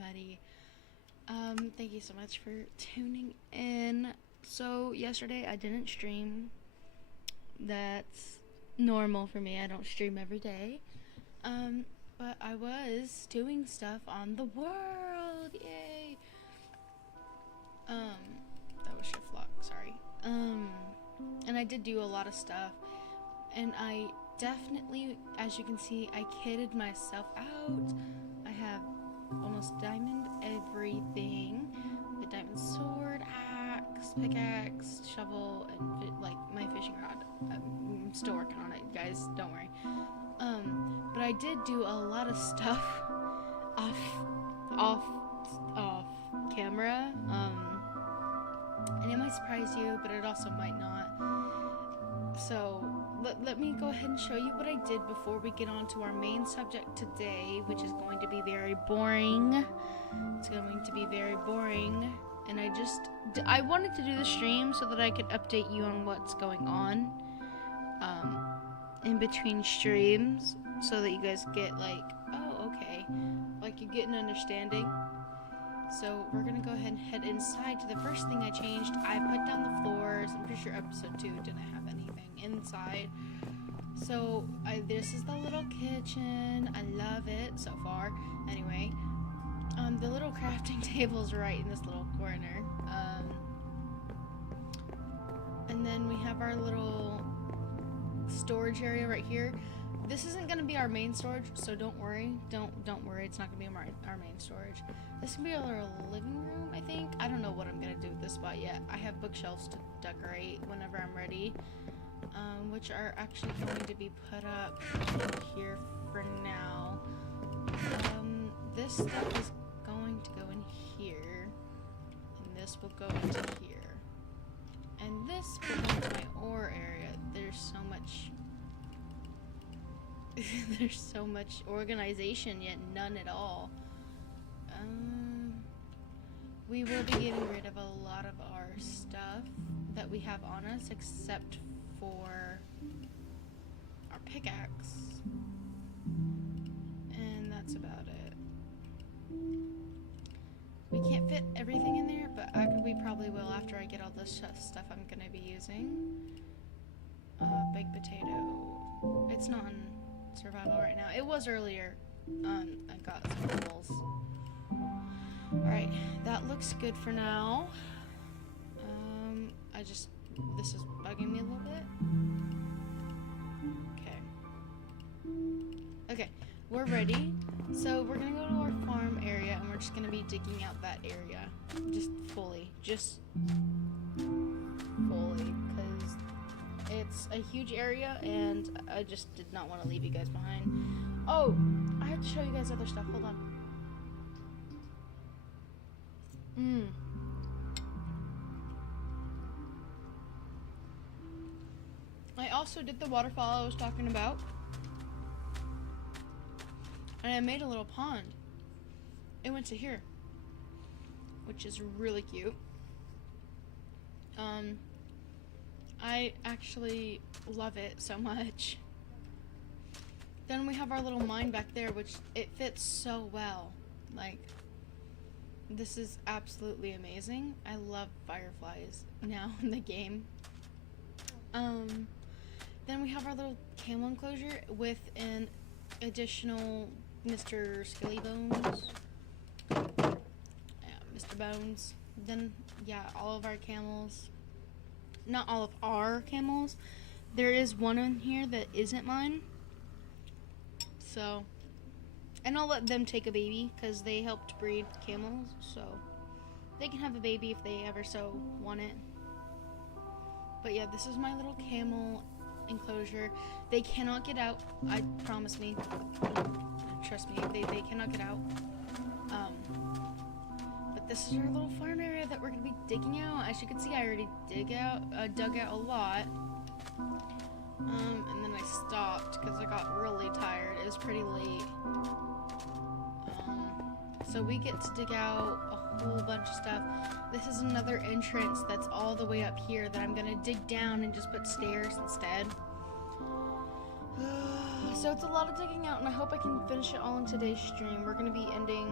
everybody. Thank you so much for tuning in. So yesterday I didn't stream. That's normal for me. I don't stream every day. But I was doing stuff on the world. Yay. That was shift lock, sorry. And I did do a lot of stuff. And I definitely, as you can see, I kitted myself out. I have almost diamond everything. The diamond sword, axe, pickaxe, shovel, and like my fishing rod. I'm still working on it, guys, don't worry. But I did do a lot of stuff off camera. And it might surprise you, but it also might not. So let me go ahead and show you what I did before we get on to our main subject today, which is going to be very boring. It's going to be very boring. And I wanted to do the stream so that I could update you on what's going on in between streams, so that you guys get like, oh, okay, like you get an understanding. So we're gonna go ahead and head inside to the first thing I changed. I put down the floors. I'm pretty sure episode 2 didn't have anything inside. So this is the little kitchen. I love it so far. Anyway, the little crafting table's right in this little corner. And then we have our little storage area right here. This isn't gonna be our main storage, so don't worry. Don't worry. It's not gonna be our main storage. This can be our little living room, I think. I don't know what I'm gonna do with this spot yet. I have bookshelves to decorate whenever I'm ready, which are actually going to be put up here for now. This stuff is going to go in here, and this will go into here, and this will go into my ore area. There's so much organization, yet none at all. We will be getting rid of a lot of our stuff that we have on us, except for our pickaxe. And that's about it. We can't fit everything in there, but we probably will after I get all the stuff I'm going to be using. Baked potato. It's not on survival right now. It was earlier. I got some bubbles. Alright, that looks good for now. This is bugging me a little bit. Okay, we're ready. So we're gonna go to our farm area, and we're just gonna be digging out that area. Just fully, because it's a huge area, and I just did not want to leave you guys behind. Oh, I have to show you guys other stuff. Hold on. I also did the waterfall I was talking about. And I made a little pond. It went to here, which is really cute. I actually love it so much. Then we have our little mine back there, which it fits so well. Like, this is absolutely amazing. I love fireflies now in the game. Then we have our little camel enclosure with an additional Mr. Skilly Bones. Yeah, Mr. Bones. Then, yeah, all of our camels. Not all of our camels. There is one in here that isn't mine. So, and I'll let them take a baby because they helped breed camels. So, they can have a baby if they ever so want it. But yeah, this is my little camel enclosure. They cannot get out. I promise me. Trust me, they cannot get out. But this is our little farm area that we're gonna be digging out. As you can see, I already dug out a lot. And then I stopped because I got really tired. It was pretty late. So we get to dig out a whole bunch of stuff. This is another entrance that's all the way up here that I'm gonna dig down and just put stairs instead. So it's a lot of digging out, and I hope I can finish it all in today's stream. We're gonna be ending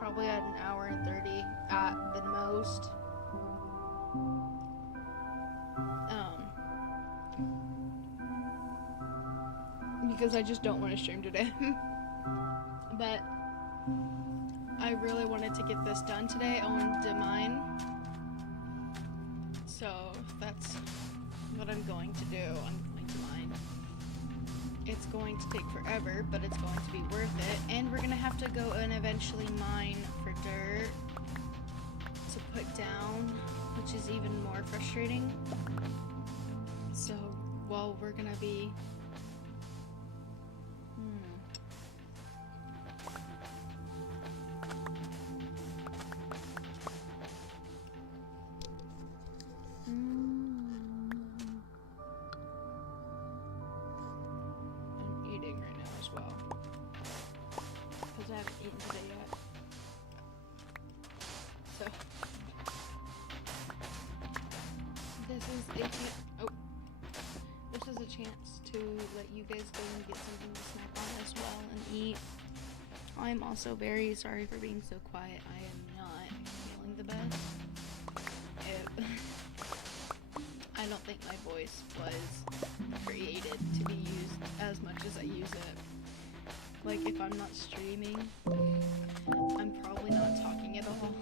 probably at an hour and 30 at the most. Because I just don't want to stream today. But I really wanted to get this done today. I wanted to mine. So that's what I'm going to do. I'm going to mine. It's going to take forever, but it's going to be worth it. And we're going to have to go and eventually mine for dirt to put down, which is even more frustrating. So, well, we're going to be... This is a chance to let you guys go and get something to snack on as well and eat. I'm also very sorry for being so quiet. I am not feeling the best. I don't think my voice was created to be used as much as I use it. Like, if I'm not streaming, I'm probably not talking at all.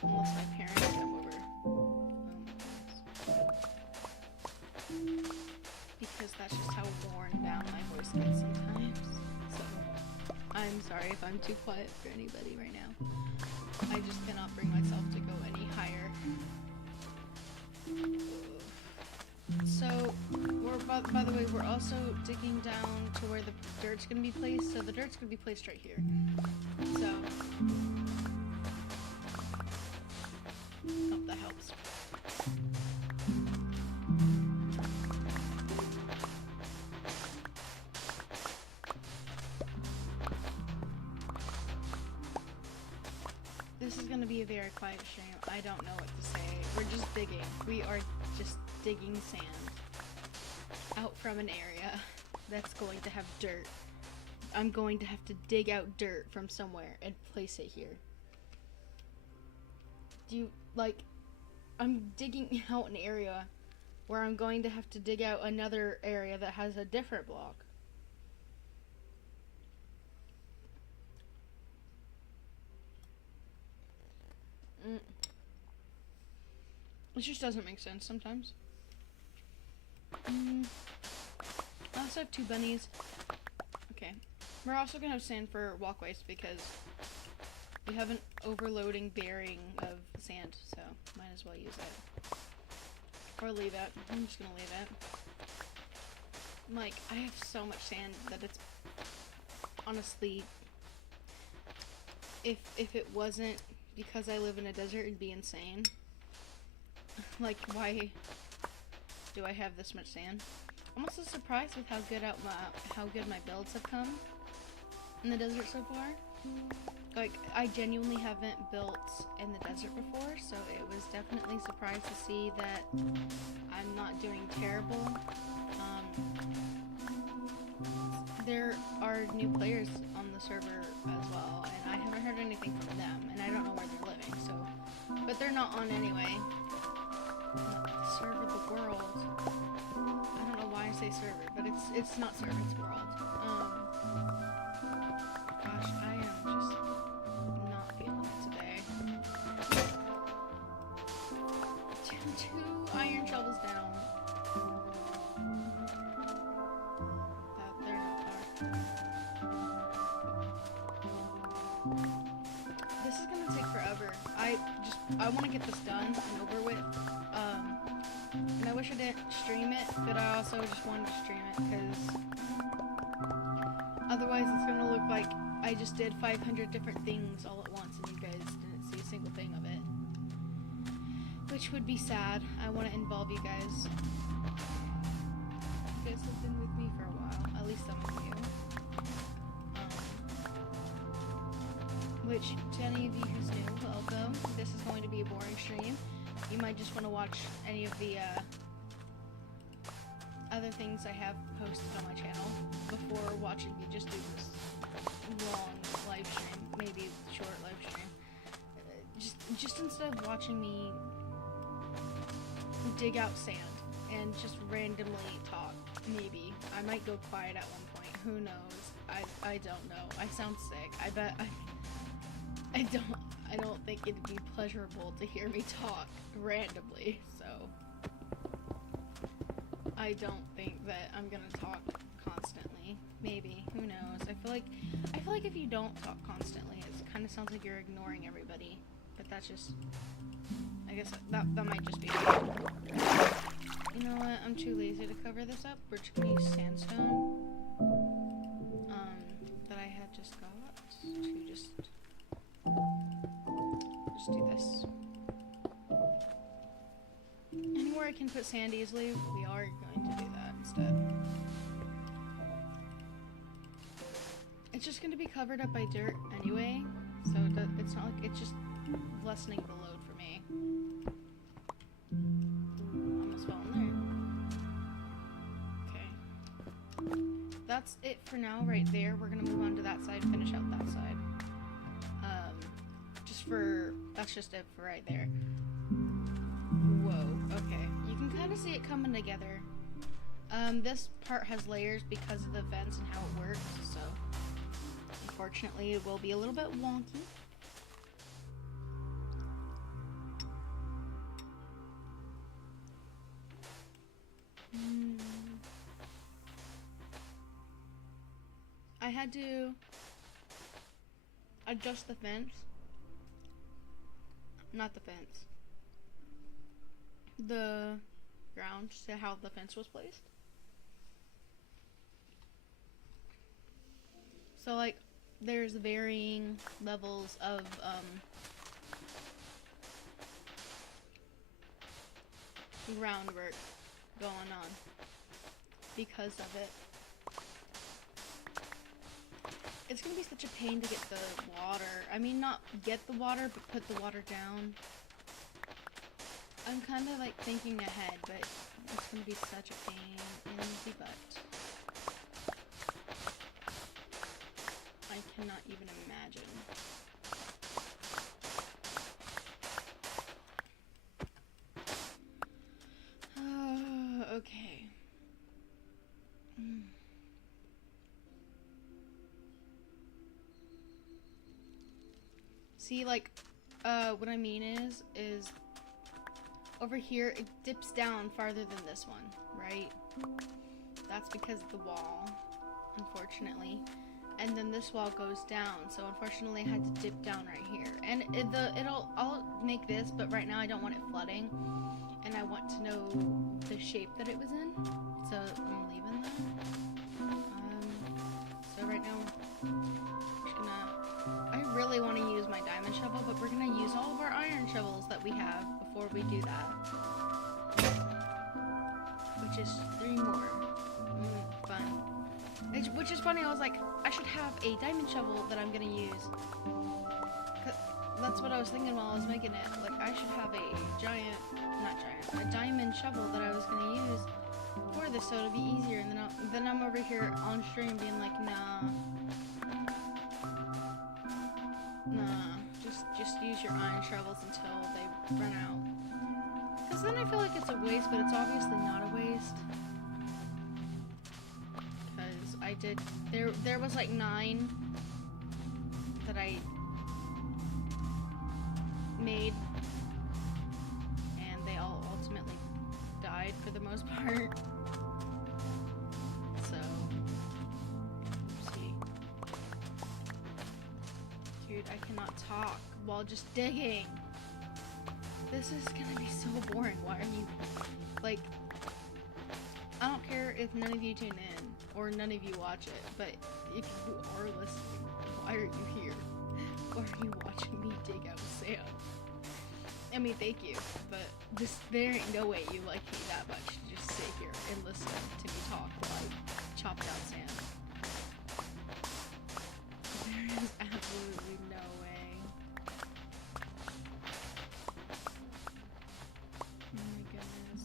Unless my parents come over. Because that's just how worn down my voice gets sometimes. So, I'm sorry if I'm too quiet for anybody right now. I just cannot bring myself to go any higher. So, by the way, we're also digging down to where the dirt's gonna be placed. So the dirt's gonna be placed right here. So, hope that helps. This is gonna be a very quiet stream. I don't know what to say. We're just digging. We are just digging sand out from an area that's going to have dirt. I'm going to have to dig out dirt from somewhere and place it here. I'm digging out an area where I'm going to have to dig out another area that has a different block. It just doesn't make sense sometimes. I also have 2 bunnies. Okay. We're also gonna have sand for walkways because we have an overloading bearing of sand, so might as well use it. Or leave it. I'm just gonna leave it. Like, I have so much sand that it's honestly, if it wasn't because I live in a desert, it'd be insane. Like, why do I have this much sand? I'm also surprised with how good my builds have come in the desert so far. Like, I genuinely haven't built in the desert before, so it was definitely surprised to see that I'm not doing terrible. There are new players on the server as well, and I haven't heard anything from them, and I don't know where they're living, so, but they're not on anyway. Server the world. I don't know why I say server, but it's not server, it's world. Gosh, I am just not feeling it today. 2 iron shovels down. They're not far. This is gonna take forever. I want to get this done and over with. And I wish I didn't stream it, but I also just wanted to stream it because otherwise it's gonna look like I just did 500 different things all at once and you guys didn't see a single thing of it, which would be sad. I want to involve you guys. You guys have been with me for a while, at least some of you. Which, to any of you who's new, welcome. This is going to be a boring stream. You might just want to watch any of the other things I have posted on my channel before watching me just do this. long live stream, maybe short live stream. Just instead of watching me dig out sand and just randomly talk, maybe I might go quiet at one point. Who knows? I don't know. I sound sick. I bet I don't think it'd be pleasurable to hear me talk randomly. So I don't think that I'm gonna talk constantly. Maybe, who knows? I feel like if you don't talk constantly, it kind of sounds like you're ignoring everybody. But that's just, I guess that might just be it. You know what? I'm too lazy to cover this up. We're just gonna use sandstone, that I had just got to just do this. Anywhere I can put sand easily, we are going to do that instead. It's just going to be covered up by dirt anyway, so it's not like it's just lessening the load for me. Ooh, almost fell in there. Okay. That's it for now right there. We're going to move on to that side, finish out that side. That's just it for right there. Whoa, okay. You can kind of see it coming together. This part has layers because of the vents and how it works, so unfortunately it will be a little bit wonky. I had to adjust the fence. Not the fence. The ground to how the fence was placed. So like there's varying levels of groundwork going on because of it. It's gonna be such a pain to get the water. I mean, not get the water, but put the water down. I'm kind of like thinking ahead, but it's gonna be such a pain in the butt. I cannot even imagine. Okay. See, like, what I mean is over here, it dips down farther than this one, right? That's because of the wall, unfortunately. And then this wall goes down, so unfortunately I had to dip down right here. And I'll make this, but right now I don't want it flooding. And I want to know the shape that it was in, so I'm leaving that. So right now, I'm just gonna, I really want to use my diamond shovel, but we're gonna use all of our iron shovels that we have before we do that. Which is 3 more. Fun. Which is funny, I was like, I should have a diamond shovel that I'm gonna use. That's what I was thinking while I was making it. Like, I should have a a diamond shovel that I was gonna use for this, so it'll be easier. And then I'm over here on stream being like, nah, just use your iron shovels until they run out. Because then I feel like it's a waste, but it's obviously not a waste. Because I did, there was like 9 that I made, and they all ultimately died for the most part. So, oopsie. Dude, I cannot talk while just digging. This is gonna be so boring. Why are you, like, I don't care if none of you tune in or none of you watch it, but if you are listening, why are you here? Why are you watching me dig out sand? I mean, thank you, but there ain't no way you like me that much to just sit here and listen to me talk while I chop down sand. There is absolutely no way. Oh my goodness.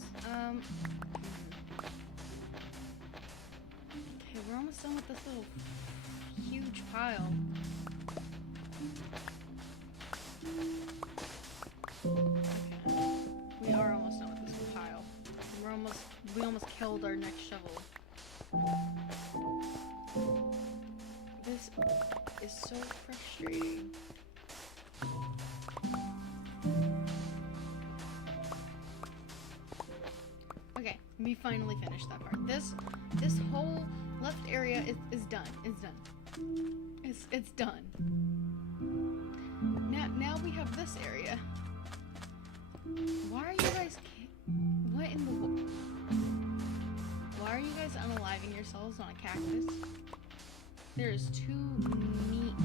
Okay, we're almost done with this little huge pile. Okay. We are almost done with this pile. We almost killed our next shovel. This is so frustrating. Okay, we finally finished that part. This whole left area is done. It's done. It's done. Now we have this area. Why are you guys? What in the? Why are you guys unaliving yourselves on a cactus? There's 2 meat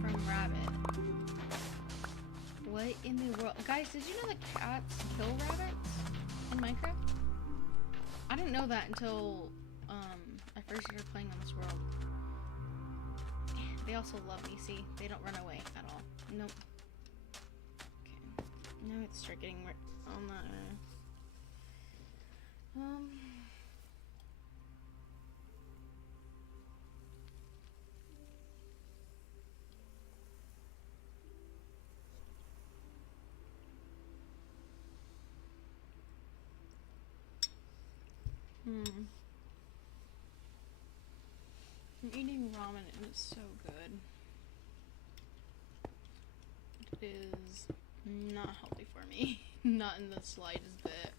from rabbit. What in the world? Guys, did you know that cats kill rabbits in Minecraft? I didn't know that until I first started playing on this world. They also love me, see? They don't run away at all. Nope. Okay. Now it's start getting on that. I'm eating ramen and it's so good. It is not healthy for me. Not in the slightest bit.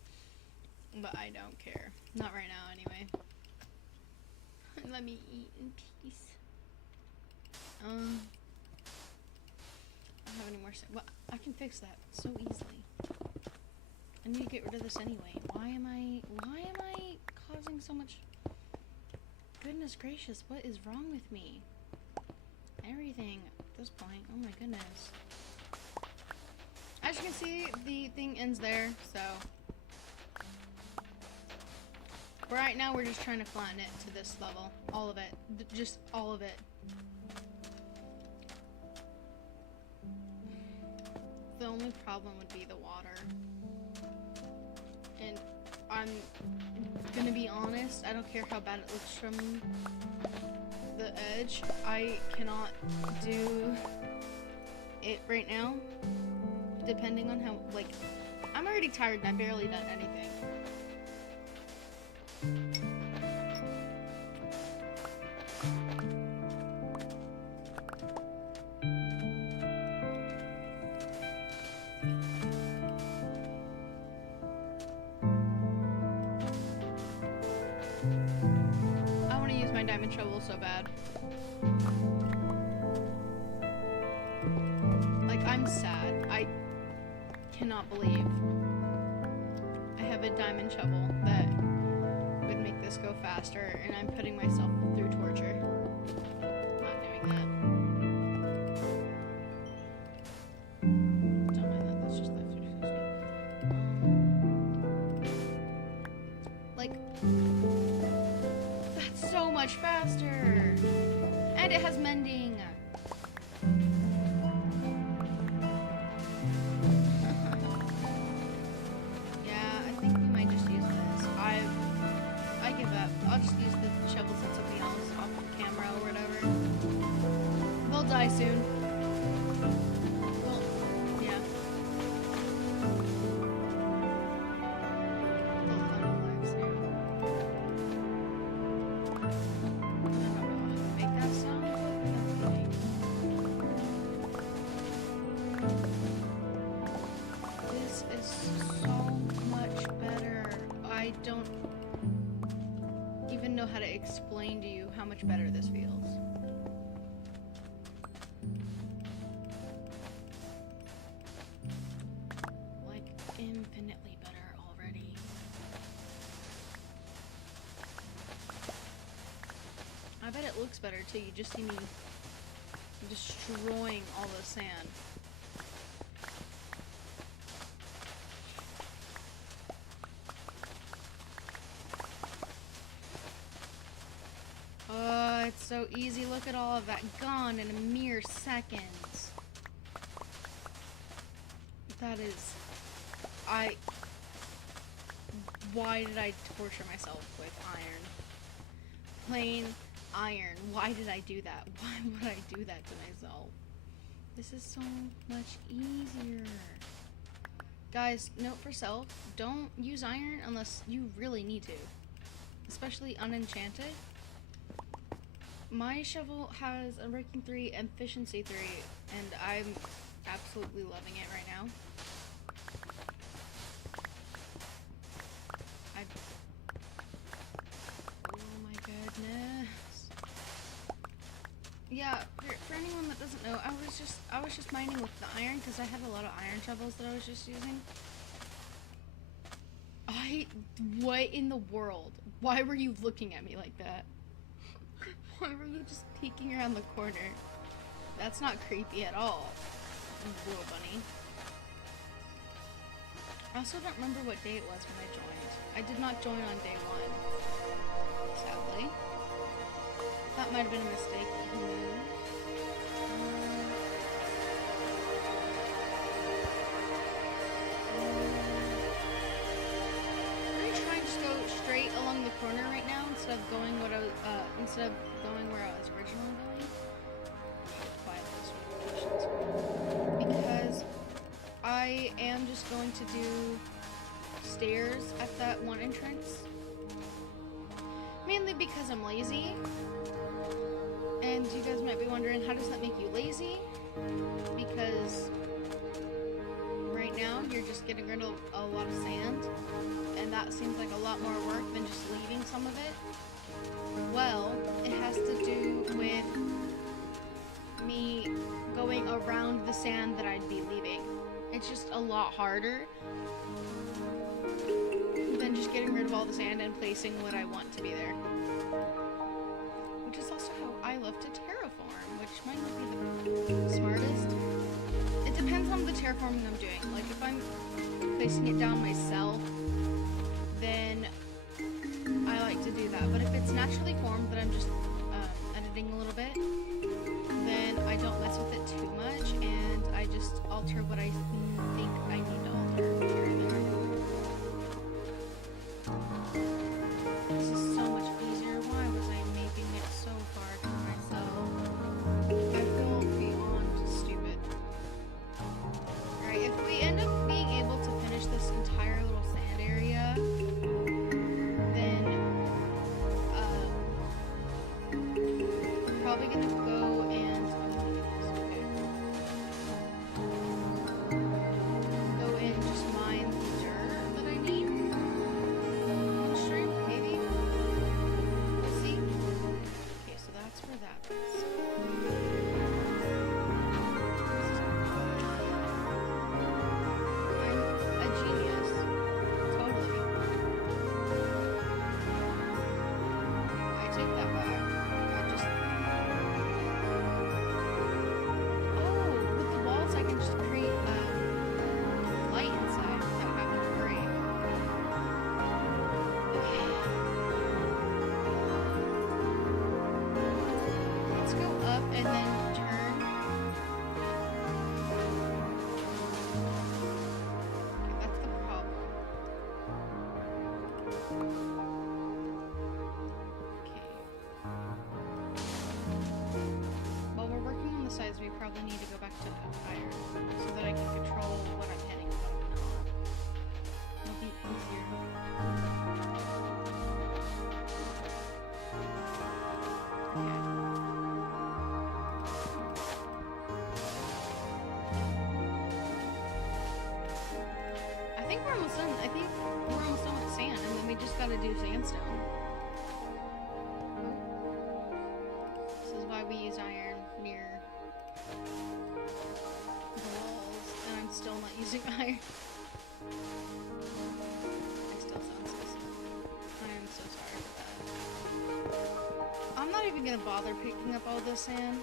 But I don't care. Not right now anyway. Let me eat in peace. I don't have any more. Well, I can fix that so easily. I need to get rid of this anyway. Why am I causing so much? Goodness gracious, what is wrong with me? Everything at this point. Oh my goodness. As you can see, the thing ends there, so right now we're just trying to flatten it to this level. All of it. Just all of it. The only problem would be the water. And I'm gonna be honest, I don't care how bad it looks from the edge. I cannot do it right now. Depending on how, like, I'm already tired and I've barely done anything. I want to use my diamond shovel so bad. Like, I'm sad. I cannot believe I have a diamond shovel that would make this go faster, and I'm putting myself through torture. Not doing that. Don't mind that, that's just like, that's so much faster! And it has mending! I'll just use the shovels and something else off the camera or whatever. They'll die soon. Well, yeah. They'll alive soon. I don't know how to make that sound, but this is so much better. I don't even know how to explain to you how much better this feels. Like, infinitely better already. I bet it looks better too. You just see me destroying all the sand. It's so easy. Look at all of that gone in a mere seconds. That is... Why did I torture myself with iron? iron. Why did I do that? Why would I do that to myself? This is so much easier. Guys, note for self, don't use iron unless you really need to. Especially unenchanted. My shovel has a ranking 3 and efficiency 3, and I'm absolutely loving it right now. Oh my goodness. Yeah, for anyone that doesn't know, I was just mining with the iron because I had a lot of iron shovels that I was just using. What in the world? Why were you looking at me like that? Why were you just peeking around the corner? That's not creepy at all, little bunny. I also don't remember what day it was when I joined. I did not join on day 1, sadly. That might have been a mistake. Who knows? I'm gonna try and just go straight along the corner right now instead of going where I was originally going. Because I am just going to do stairs at that one entrance. Mainly because I'm lazy. And you guys might be wondering, how does that make you lazy? Because right now you're just getting rid of a lot of sand, and that seems like a lot more work than just leaving some of it. Well, it has to do with me going around the sand that I'd be leaving. It's just a lot harder than just getting rid of all the sand and placing what I want to be there. Which is also how I love to terraform, which might not be the smartest. It depends on the terraforming I'm doing. Like, if I'm placing it down myself, then I like to do that. But if it's naturally formed that I'm just editing a little bit, then I don't mess with it too much, and I just alter what I think I need to alter here and there. This is so much easier. Why was I making it so hard for myself? I feel beyond stupid. Alright, if we end up being able to finish this entire little sand area, then probably gonna go and go and just mine the dirt that I need. On stream, maybe? We'll see. Okay, so that's where that is. I'm a genius. Totally. I take that back. I just... Oh, with the walls I can just create light inside without having to worry. Okay. Let's go up and then turn. Okay, that's the problem. Okay. While we're working on the sides, we probably need to go back to iron so that I can control what I'm hitting and what I'm not. It'll be easier. Okay. I think we're almost done. I think we're almost done with the sand, and then we just gotta do sandstone. This is why we use iron near the walls, and I'm still not using iron. I still sound so stupid. I am so sorry for that. I'm not even gonna bother picking up all this sand.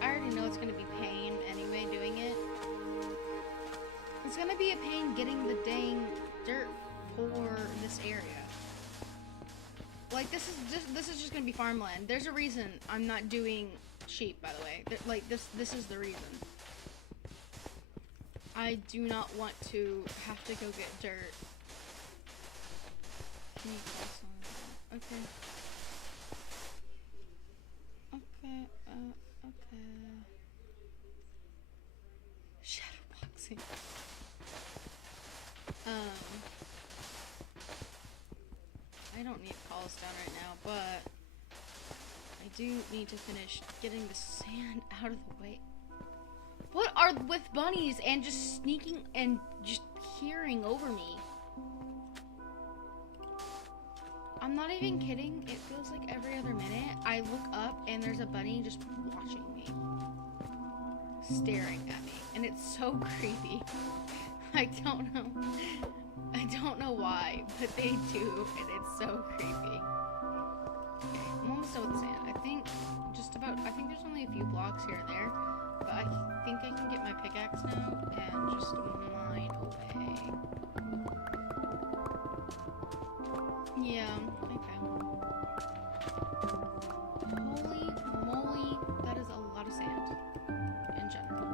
I already know it's gonna be pain anyway doing it. It's gonna be a pain getting the dang dirt for this area. Like, this is just gonna be farmland. There's a reason I'm not doing sheep, by the way. Like, this is the reason. I do not want to have to go get dirt. Can you call someone? Okay. Okay. Shadowboxing. I don't need cobblestone right now, but I do need to finish getting the sand out of the way. What are with bunnies and just sneaking and just hearing over me? I'm not even kidding. It feels like every other minute I look up and there's a bunny just watching me, staring at me, and it's so creepy. I don't know why, but they do, and it's so creepy. Okay, I'm almost done with the sand. I think there's only a few blocks here and there, but I think I can get my pickaxe now and just mine away. Yeah, okay. Holy moly, that is a lot of sand in general.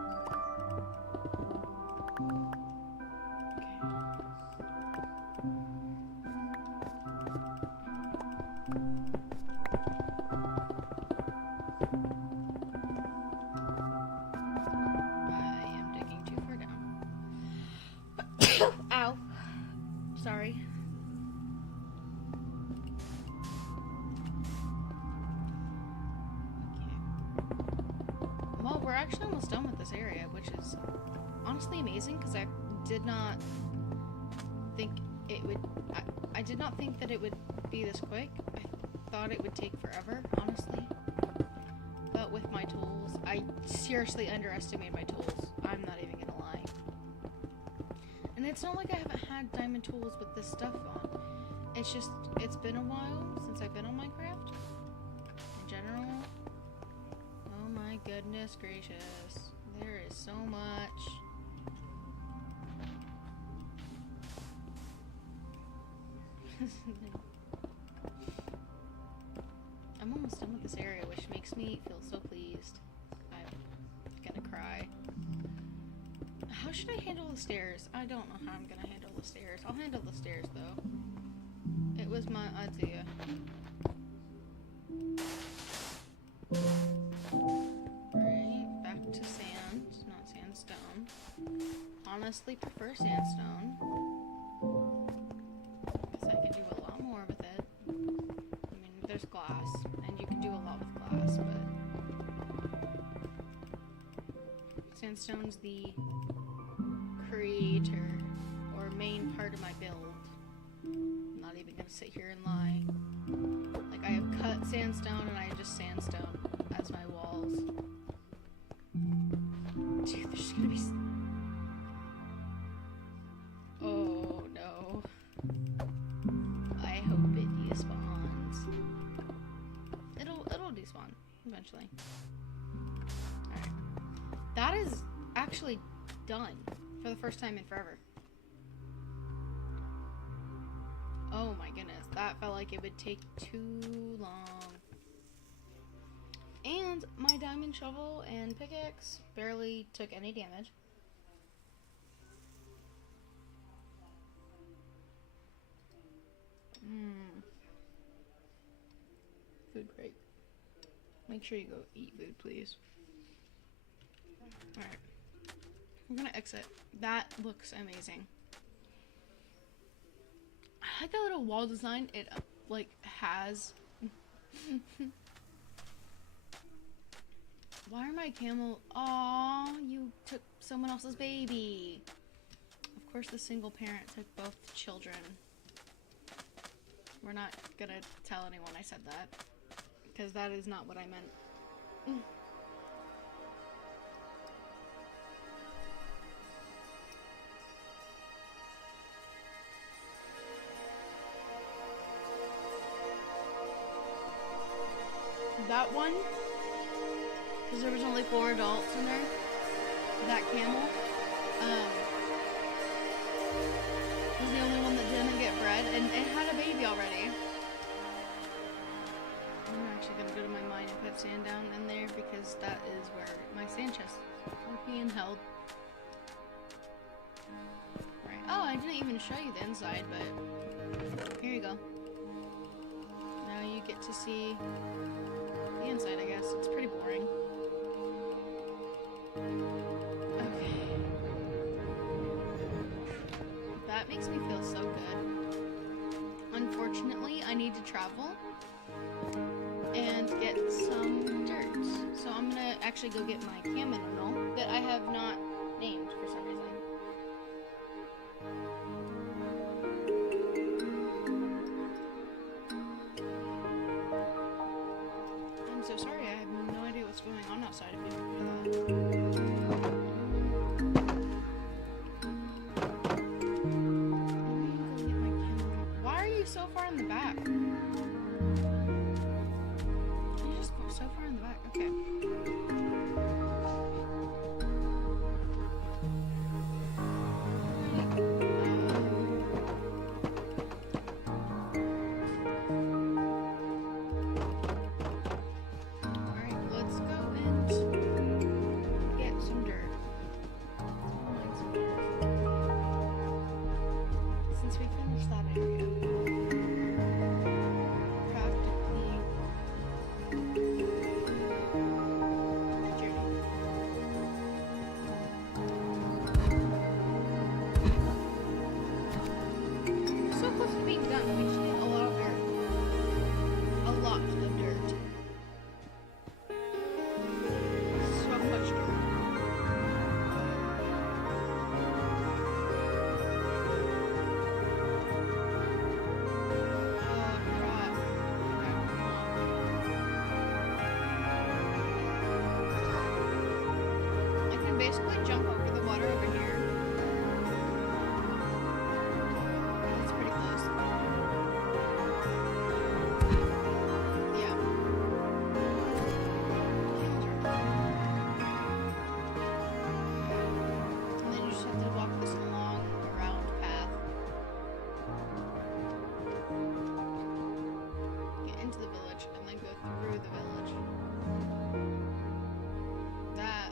Ow. Sorry. Okay. Well, we're actually almost done with this area, which is honestly amazing because I did not think it would. I did not think that it would be this quick. I thought it would take forever, honestly. But with my tools, I seriously underestimated my tools. I'm not even gonna lie. And it's not like I haven't had diamond tools with this stuff on. It's just, it's been a while since I've been on Minecraft. In general. Oh my goodness gracious. There is so much. I'm almost done with this area, which makes me feel so pleased. I'm gonna cry. How should I handle the stairs? I don't know how I'm gonna handle the stairs. I'll handle the stairs though. It was my idea. Right, back to sand, not sandstone. Honestly prefer sandstone. Because I can do a lot more with it. I mean, there's glass, and you can do a lot with glass, but sandstone's the creator or main part of my build. I'm not even gonna sit here and lie. Like, I have cut sandstone and I have just sandstone as my walls. Dude, there's gonna be. Oh no. I hope it despawns. It'll despawn eventually. Alright. That is actually done for the first time in forever. Oh my goodness, that felt like it would take too long. And my diamond shovel and pickaxe barely took any damage. Food break. Make sure you go eat food, please. Alright. I'm gonna exit. That looks amazing. I like that little wall design it like has. Why are my camel? Aw, you took someone else's baby. Of course, the single parent took both children. We're not gonna tell anyone I said that, because that is not what I meant. That one, because there was only 4 adults in there, that camel, was the only one that didn't get bred, and it had a baby already. I'm actually going to go to my mine and put sand down in there, because that is where my sand chest is being held. Right. Oh, I didn't even show you the inside, but here you go. Now you get to see the inside. inside, I guess. It's pretty boring. Okay. That makes me feel so good. Unfortunately, I need to travel and get some dirt. So I'm gonna actually go get my cam mineral that I have not named for some reason. I'm so sorry, I have no idea what's going on outside of you. Why are you so far in the back? You just go so far in the back. Okay. Basically jump over the water over here. That's pretty close. Yeah. And then you just have to walk this long, round path. Get into the village and then go through the village.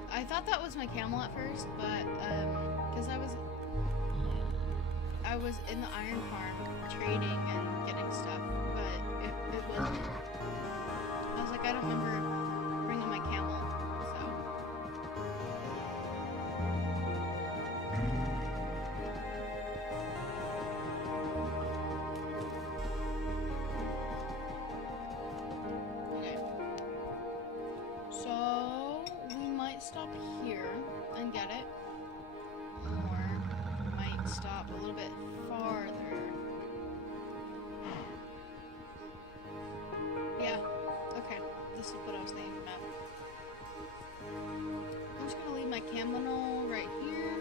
I thought that was my camel at first, but because I was in the iron farm trading and getting stuff, but it wasn't. I was like, I don't remember bringing my camel, so. Okay. So we might stop here and get it, or might stop a little bit farther. Yeah, okay, this is what I was thinking about. I'm just gonna leave my camel right here,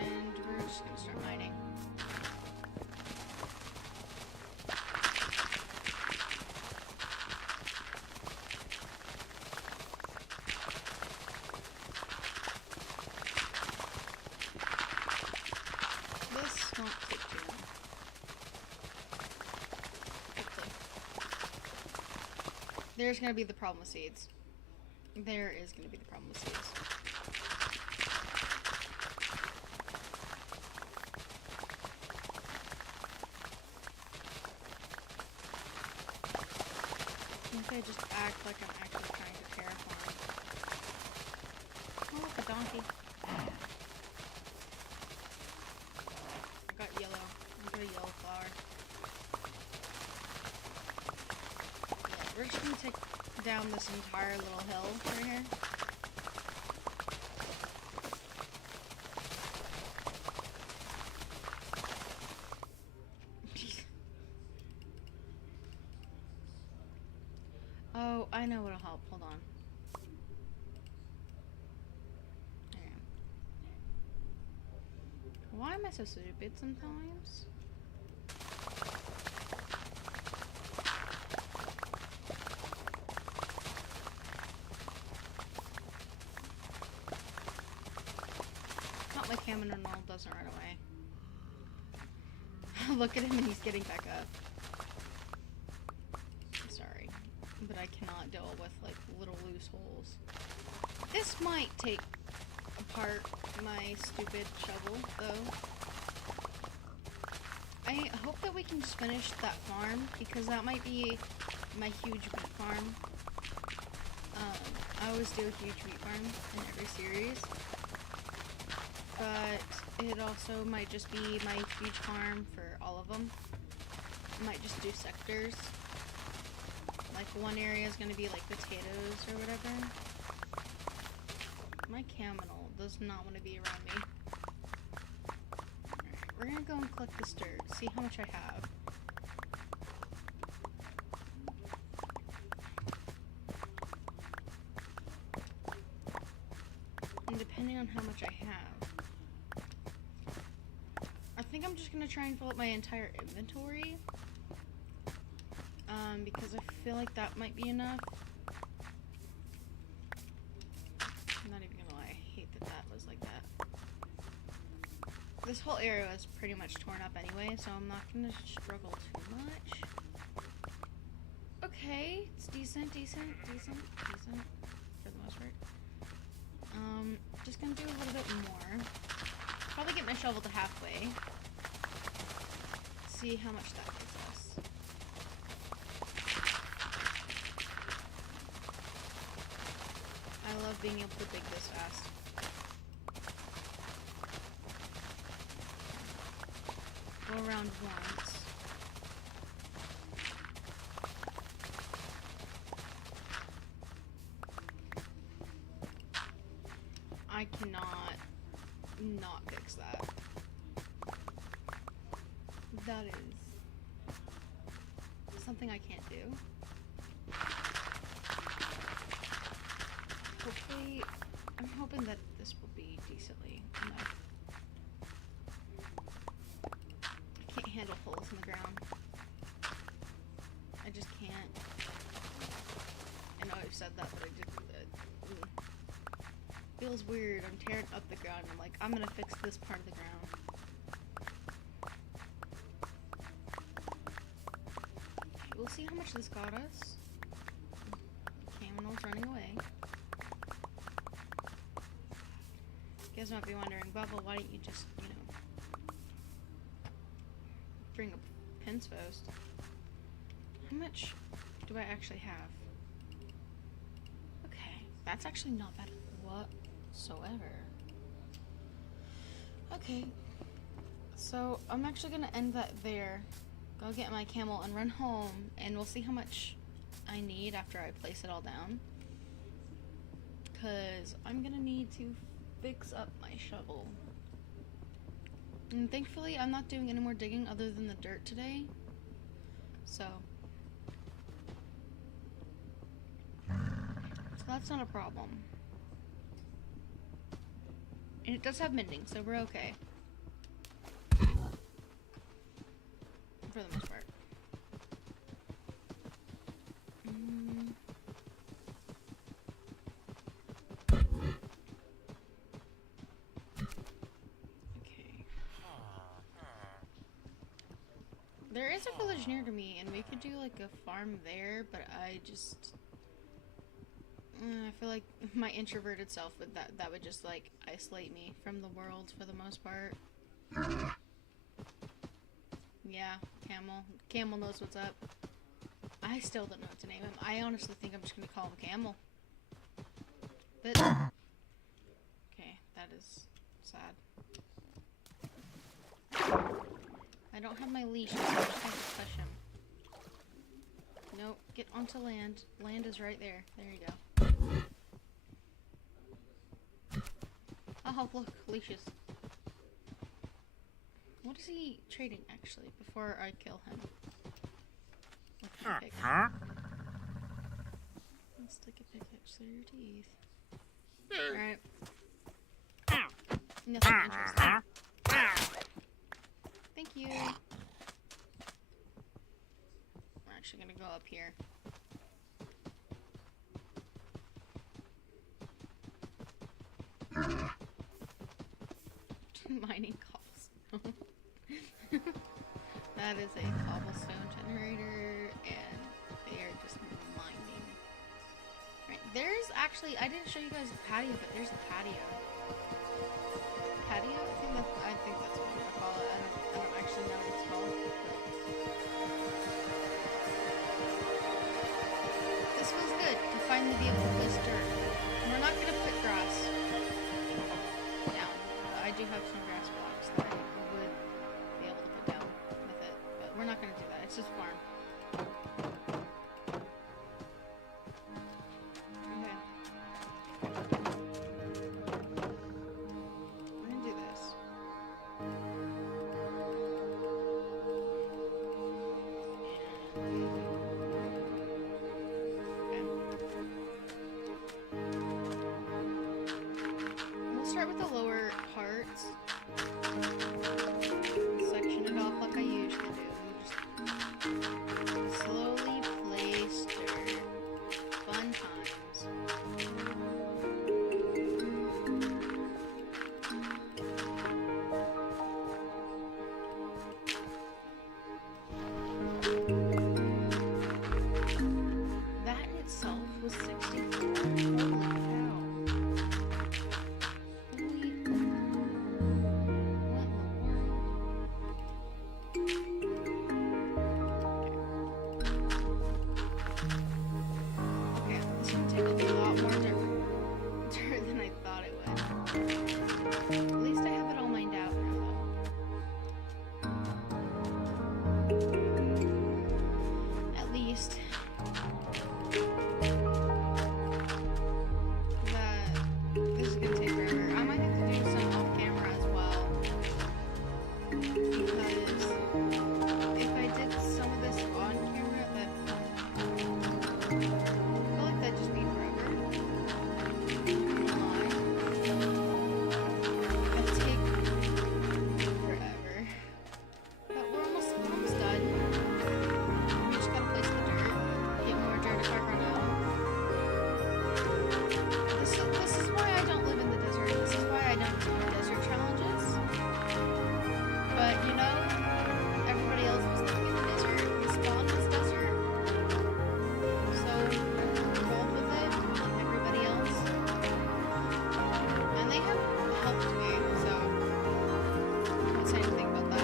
and we're just gonna start mining. There's gonna be the problem with seeds. There is gonna be the problem with seeds. I think they just act like I'm actually trying to terraform. Oh, look, a donkey. I got yellow. I got a yellow flower. We're just gonna take down this entire little hill right here. Oh, I know what'll help. Hold on. There. Why am I so stupid sometimes? My camera doesn't run away. Look at him and he's getting back up. Sorry, but I cannot deal with like little loose holes. This might take apart my stupid shovel though. I hope that we can just finish that farm because that might be my huge wheat farm. I always do a huge wheat farm in every series, but it also might just be my huge farm for all of them. I might just do sectors. Like one area is going to be like potatoes or whatever. My camel does not want to be around me. Alright, we're going to go and collect this dirt, see how much I have. And depending on how much I have, I think I'm just going to try and fill up my entire inventory. Because I feel like that might be enough. I'm not even gonna lie, I hate that that was like that. This whole area is pretty much torn up anyway, so I'm not gonna struggle too much. Okay, it's decent for the most part. Just gonna do a little bit more. Probably get my shovel to halfway. See how much that gives us. I love being able to dig this fast. Go around once. I cannot not fix that. That is something I can't do. Hopefully, I'm hoping that this will be decently enough. I can't handle holes in the ground. I just can't. I know I've said that, but I just feels weird. I'm tearing up the ground. I'm like, I'm gonna fix this part of the ground. Okay, we'll see how much this got us. Camel's running away. You guys might be wondering, Bubble, why don't you just, you know, bring a pin's post? How much do I actually have? Okay, that's actually not bad whatsoever. Okay, so I'm actually gonna end that there. Go get my camel and run home, and we'll see how much I need after I place it all down. Because I'm gonna need to fix up my shovel. And thankfully I'm not doing any more digging other than the dirt today. So that's not a problem. And it does have mending, so we're okay. For the most part. There is a village near to me, and we could do like a farm there, but I just I feel like my introverted self would that would just like isolate me from the world for the most part. Yeah, Camel knows what's up. I still don't know what to name him. I honestly think I'm just gonna call him Camel. But okay, that is sad. I don't have my leash, so I just have to touch him. Nope, get onto land. Land is right there. There you go. Oh, look, leashes. What is he trading, actually, before I kill him? With my pickaxe. Let's stick a pickaxe through your teeth. Alright. Nothing interesting. Thank you. We're actually gonna go up here. Mining cobblestone. That is a cobblestone generator, and they are just mining. Right, there's actually, I didn't show you guys the patio, but there's a patio. Patio? I think that's what I'm gonna call it. I don't actually know what it's called. We'll start with the lower parts. Section it off like I usually do. Just slowly place dirt. Fun times. That in itself was 64. Holy cow. Holy. What in the world? Okay, this is gonna take a lot more dirt than I thought it would. At least I have it all mined out now, though. At least. That this is gonna take forever. I might have to do some off camera as well. Because if I did some of this on camera, that I feel like that'd just be forever. That'd take forever. But we're almost done. We just gotta place the dirt. Get more dirt if I run out. This is why I don't live in the desert. This is why I don't do desert challenges. But you know, everybody else was living in the desert. The spawn was desert. So roll with it, like everybody else. And they have helped me, so I won't say anything about that.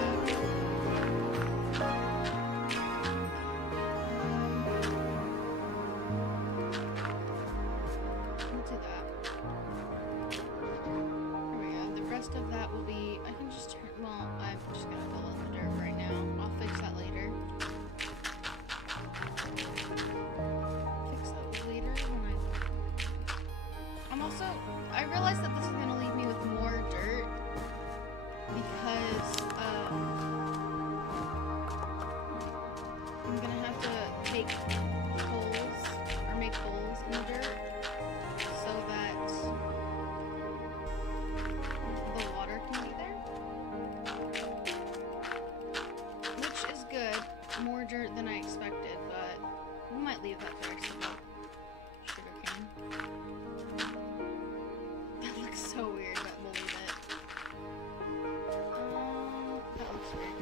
We'll do that. There we go. The rest of that will be, I can just turn, well, I'm just gonna fill in the dirt right now. I'll fix that later. Fix that later when I'm also, I realized that this is gonna leave me with more dirt because, I'm gonna have to take holes, or make holes in the dirt so that the water can be there. Which is good. More dirt than I expected, but we might leave that there so that sugar cane. That looks so weird, but we'll leave it. That looks weird.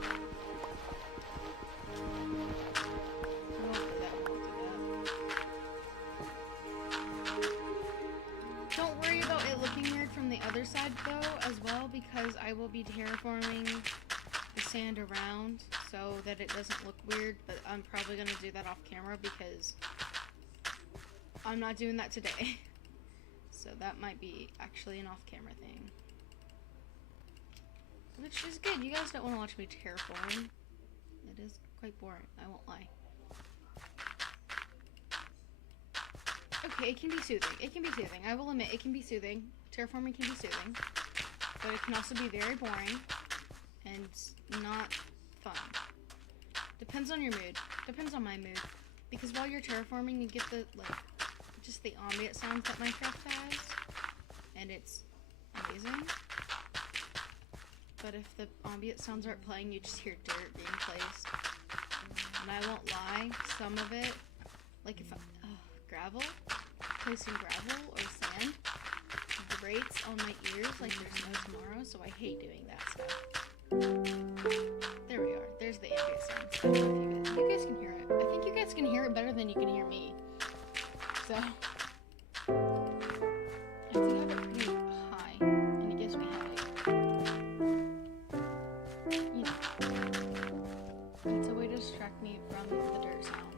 We won't do that, we won't do that. Don't worry about it looking weird from the other side though, as well, because I will be terraforming the sand around so that it doesn't look weird, but I'm probably gonna do that off camera because I'm not doing that today. So that might be actually an off-camera thing. Which is good, you guys don't want to watch me terraform. It is quite boring, I won't lie. Okay, it can be soothing. It can be soothing. I will admit, it can be soothing. Terraforming can be soothing. But it can also be very boring and not fun. Depends on your mood. Depends on my mood. Because while you're terraforming, you get the, like, just the ambient sounds that Minecraft has. And it's amazing. But if the ambient sounds aren't playing, you just hear dirt being placed. And I won't lie, some of it, like if I, gravel, placing gravel or sand, grates on my ears like there's no tomorrow, so I hate doing that stuff. There we are, there's the ambient sounds. I don't know if you guys can hear it. I think you guys can hear it better than you can hear me. So, I do have it pretty high, and it gives me headache. You know, it's a way to distract me from the dirt sound.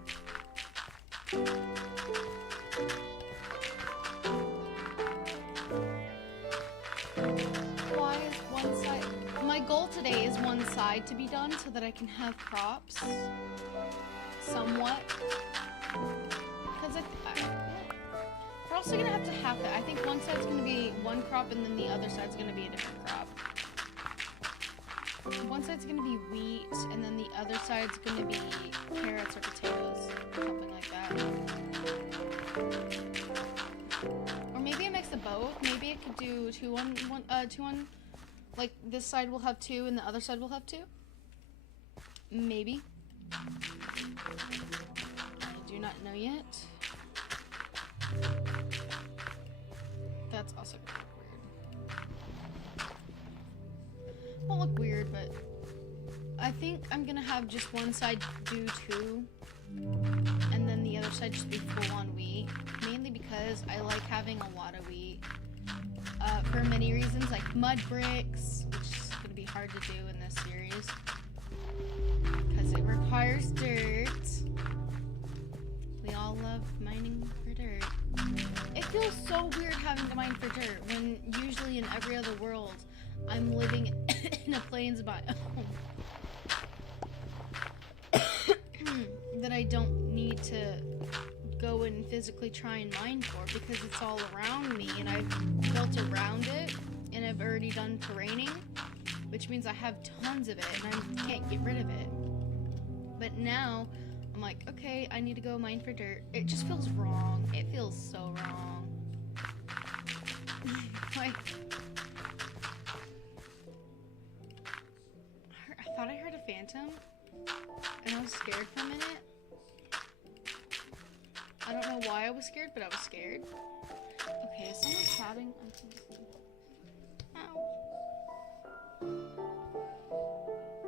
Why is one side? My goal today is one side to be done so that I can have crops somewhat. Because we're also gonna have to half it. I think one side's gonna be one crop and then the other side's gonna be a different crop. one side's gonna be wheat, and then the other side's gonna be carrots or potatoes, something like that. Or maybe a mix of both. Maybe it could do two on. Like this side will have 2, and the other side will have 2. Maybe. I do not know yet. That's also gonna look weird. Won't look weird, but I think I'm gonna have just one side do 2, and then the other side just be full on wheat. Mainly because I like having a lot of wheat. For many reasons, like mud bricks, which is gonna be hard to do in this series. Because it requires dirt. We all love mining for dirt. It feels so weird having to mine for dirt when usually in every other world I'm living in a plains biome that I don't need to go and physically try and mine for because it's all around me and I've built around it and I've already done terraining, which means I have tons of it and I can't get rid of it. But now I'm like, okay, I need to go mine for dirt. It just feels wrong. It feels so wrong. Like, I thought I heard a phantom and I was scared for a minute. I don't know why I was scared, but I was scared. Okay, is someone shouting? Ow.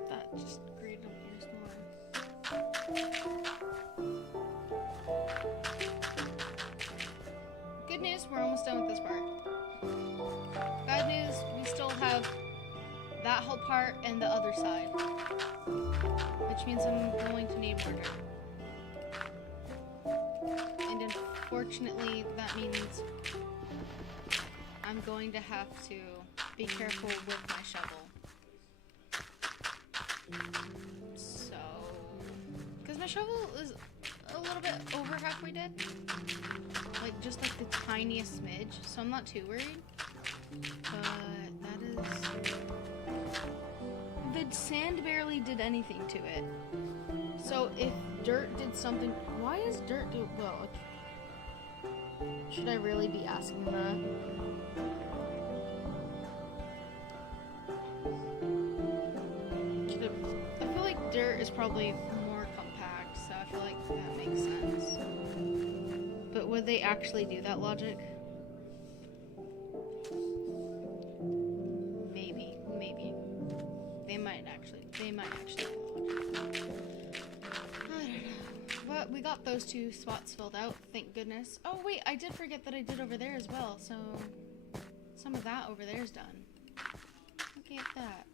That just grated on my ears more. Good news, we're almost done with this part. Bad news, we still have that whole part and the other side. Which means I'm going to need more dirt. And unfortunately, that means I'm going to have to be careful with my shovel. So, because my shovel is a little bit over halfway dead. Like, just like the tiniest smidge. So I'm not too worried. But that is... The sand barely did anything to it. So if dirt did something... Why is dirt do... Well, should I really be asking that? I feel like dirt is probably more compact, so I feel like that makes sense. But would they actually do that logic? Maybe. They might actually do that logic. But we got those 2 spots filled out, thank goodness. Oh wait, I did forget that I did over there as well, so some of that over there is done. Look at that.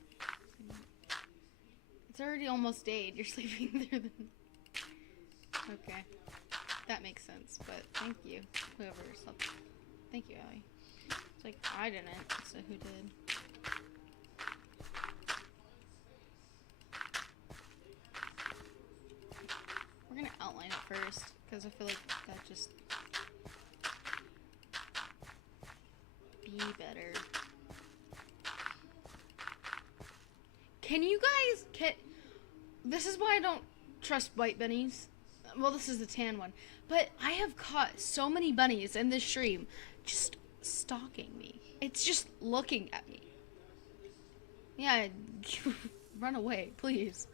It's already almost day. You're sleeping there then. Okay. That makes sense, but thank you, whoever slept. Thank you, Allie. It's like, I didn't, so who did? We're gonna outline it first, because I feel like that just be better. Can you guys this is why I don't trust white bunnies. Well, this is the tan one. But I have caught so many bunnies in this stream just stalking me. It's just looking at me. Yeah, run away, please.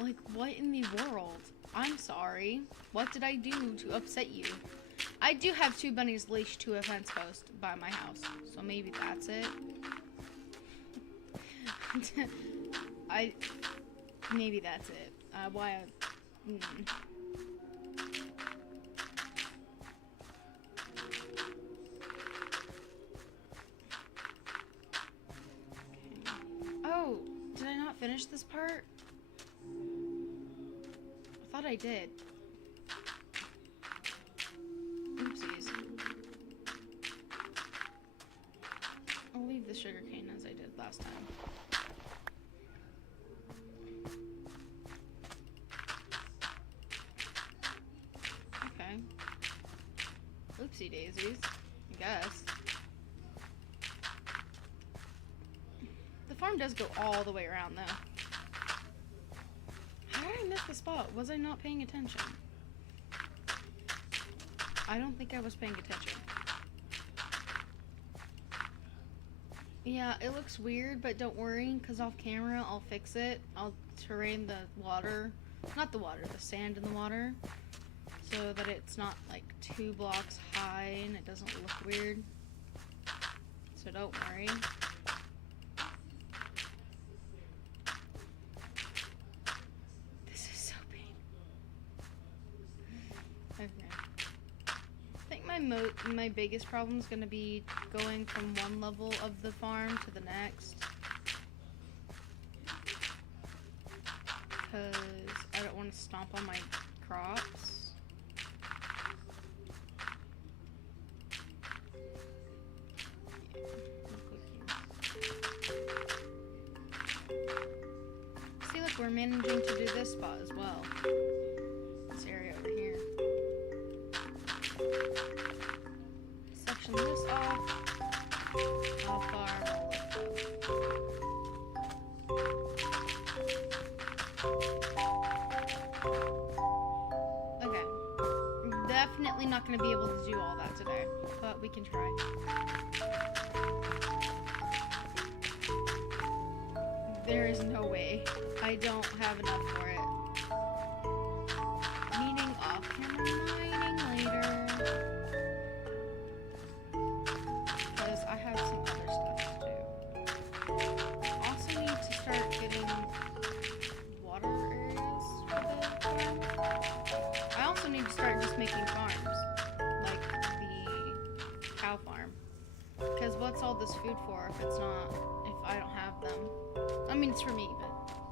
Like, what in the world? I'm sorry. What did I do to upset you? I do have 2 bunnies leashed to a fence post by my house, so maybe that's it. Maybe that's it. Oh, did I not finish this part? I thought I did. Oopsies. I'll leave the sugarcane as I did last time. Okay. Oopsie daisies, I guess. farm does go all the way around, though. How did I miss the spot? Was I not paying attention? I don't think I was paying attention. Yeah, it looks weird, but don't worry, because off camera, I'll fix it. I'll terrain the water. Not the water, the sand in the water. So that it's not, like, 2 blocks high and it doesn't look weird. So don't worry. This is so painful. Okay. I think my biggest problem is going to be going from one level of the farm to the next. Because I don't want to stomp on my crops. See, look, we're managing to do this spot as well. This area over here. Section this off. I'll farm all of them. Okay. I'm definitely not going to be able to do all that today, but we can try. There is no way. I don't have enough for it. Meaning off camera mining later. Because I have some other stuff to do. Also need to start getting water areas for the farm. I also need to start just making farms. Like the cow farm. Because what's all this food for if it's not, if I don't have them? I mean, it's for me,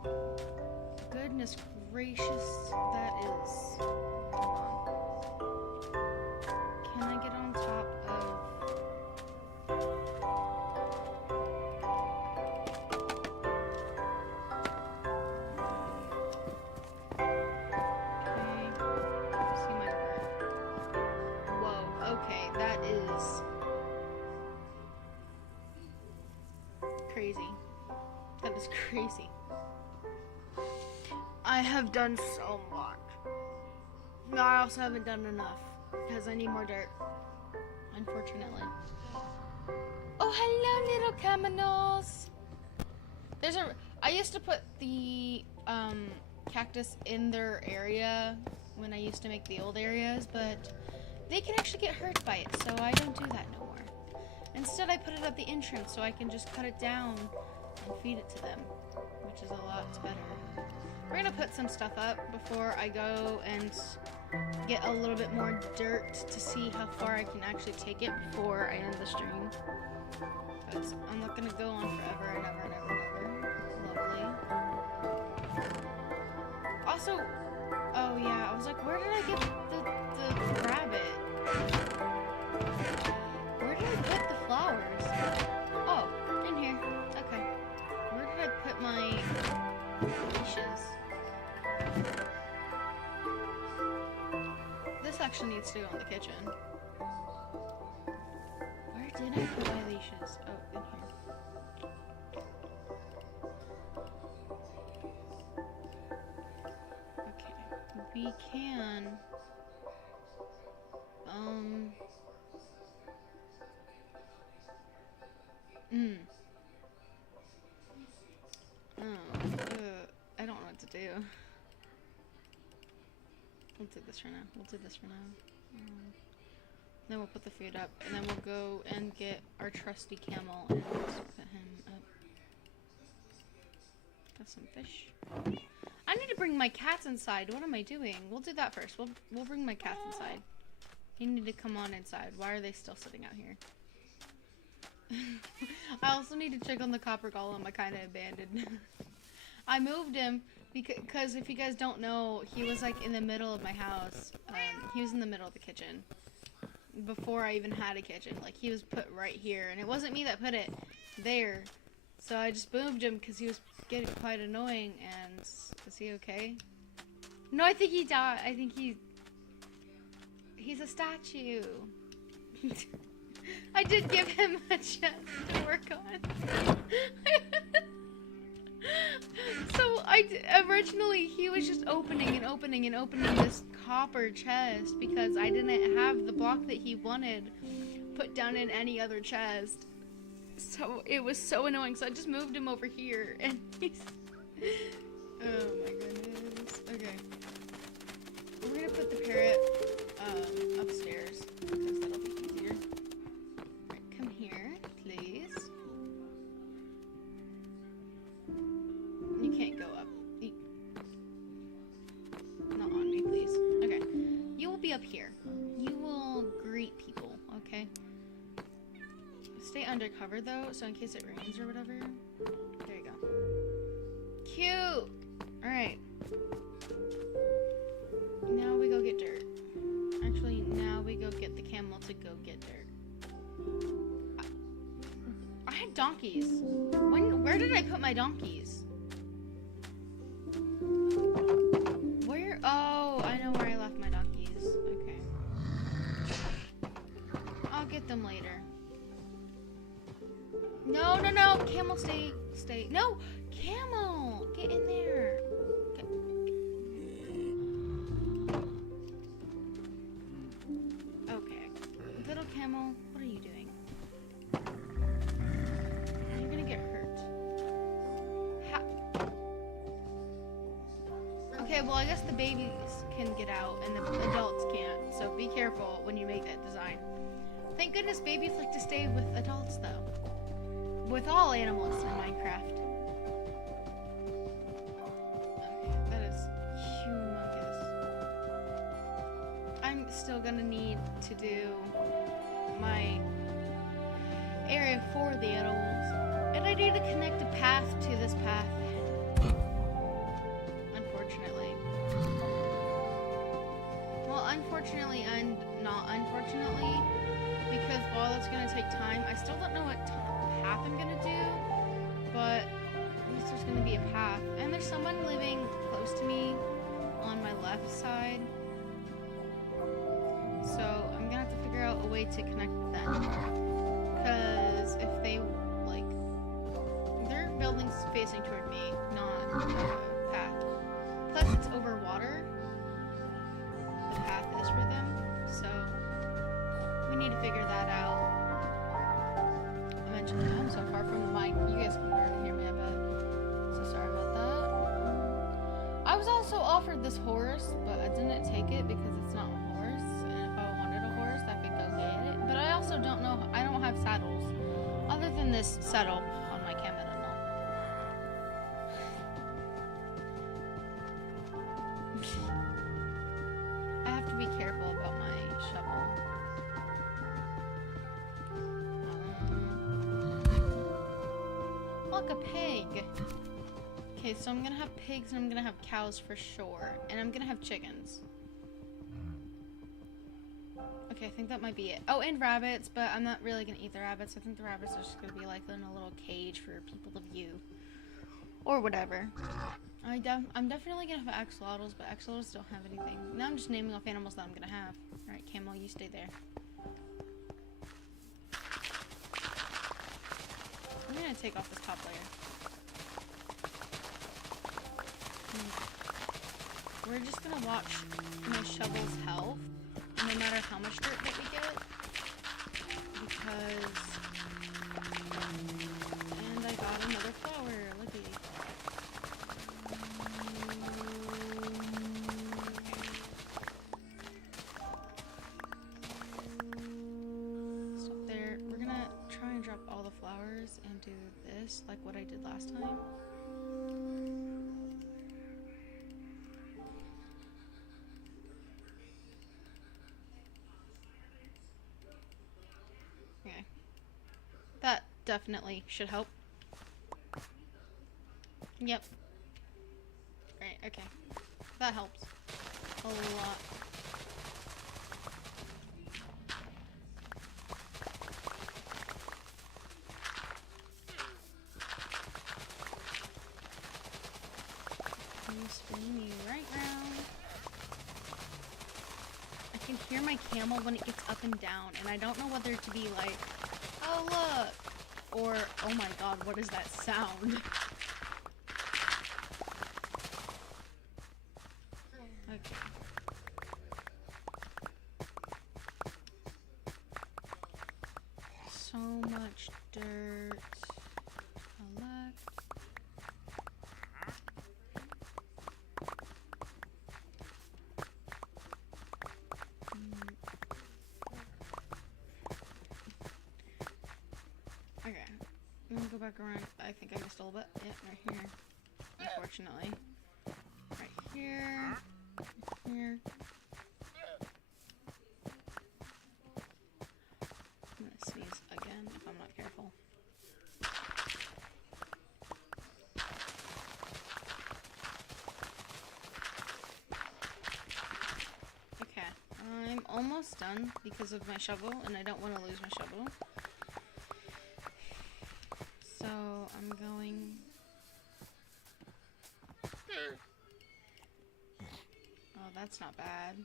but goodness gracious, that is. Hold on. Can I get on top of? Okay. See my bird. Whoa. Okay, that is crazy. That is crazy. I have done so much. No, I also haven't done enough because I need more dirt. Unfortunately. Oh, hello, little Caminos. I used to put the cactus in their area when I used to make the old areas, but they can actually get hurt by it, so I don't do that no more. Instead, I put it at the entrance so I can just cut it down and feed it to them, which is a lot better. We're gonna put some stuff up before I go and get a little bit more dirt to see how far I can actually take it before I end the stream. Because I'm not gonna go on forever and ever and ever and ever. Lovely. Also, oh yeah, I was like, where did I get the rabbit? Where did I put the flowers? Oh, in here. Okay. Where did I put my leashes? This actually needs to go in the kitchen. Where did I put my leashes? Oh, in here. Okay. We can... I don't know what to do. We'll do this for now. Then we'll put the food up, and then we'll go and get our trusty camel and put him up. Got some fish. I need to bring my cats inside. What am I doing? We'll do that first. We'll bring my cats inside. You need to come on inside. Why are they still sitting out here? I also need to check on the copper golem I kind of abandoned. I moved him because if you guys don't know, he was like in the middle of my house. He was in the middle of the kitchen before I even had a kitchen. Like he was put right here, and it wasn't me that put it there. So I just moved him because he was getting quite annoying. And is he okay? No, I think he died. I think he's a statue. I did give him a chest to work on. Originally he was just opening and opening and opening this copper chest because I didn't have the block that he wanted put down in any other chest. So it was so annoying. So I just moved him over here and he's... Oh my goodness. Okay. We're gonna put the parrot upstairs because that'll be easier. Alright, come here, please. You can't go up. Not on me, please. Okay. You will be up here. You will greet people, okay? Stay undercover though, so in case it rains or whatever. There you go. Cute! Alright. Now we go get dirt. Actually, now we go get the camel to go get dirt. I had donkeys. Where did I put my donkeys? Where? Oh, I know where I left my donkeys. Okay. I'll get them later. No, no, no. Camel, stay. No, camel, get in there. Okay. Little camel, what are you doing? You're gonna get hurt. Okay, well, I guess the babies can get out and the adults can't, so be careful when you make that design. Thank goodness babies like to stay with adults, though. With all animals in Minecraft. Okay, that is humongous. I'm still gonna need to do my area for the animals. And I need to connect a path to this path. Unfortunately. Well, unfortunately and not unfortunately. Because while it's gonna take time, I still don't know what path I'm gonna do, but at least there's gonna be a path. And there's someone living close to me on my left side, so I'm gonna have to figure out a way to connect with them. Because if they, like, their building's facing toward me, not the path. Plus it's over water, the path is for them, so we need to figure that out. Eventually. I'm so far from the mic. You guys can barely hear me, I bet. So sorry about that. I was also offered this horse, but I didn't take it because it's not a horse. And if I wanted a horse, I could go get it. But I also don't know. I don't have saddles. Other than this saddle on my camera. I have to be careful about my shovel. Look, a pig. Okay, so I'm gonna have pigs and I'm gonna have cows for sure. And I'm gonna have chickens. Okay, I think that might be it. Oh, and rabbits, but I'm not really gonna eat the rabbits. I think the rabbits are just gonna be like in a little cage for people to view. Or whatever. I'm definitely gonna have axolotls, but axolotls don't have anything. Now I'm just naming off animals that I'm gonna have. Alright, camel, you stay there. I'm gonna take off this top layer. We're just gonna watch my shovel's health, no matter how much dirt that we get. Because... And I got another flower, looky. Stop there. We're gonna try and drop all the flowers and do this, like what I did last time. Okay. That definitely should help. Yep. Right, okay. That helps a lot. You spin me right round. I can hear my camel when it gets up and down, and I don't know whether to be like, oh look, or oh my god, what is that sound? back around. I think I missed a little bit. Yeah, right here. Unfortunately. Right here. Here. I'm gonna sneeze again if I'm not careful. Okay, I'm almost done because of my shovel, and I don't want to lose my shovel. So I'm going. Oh, that's not bad.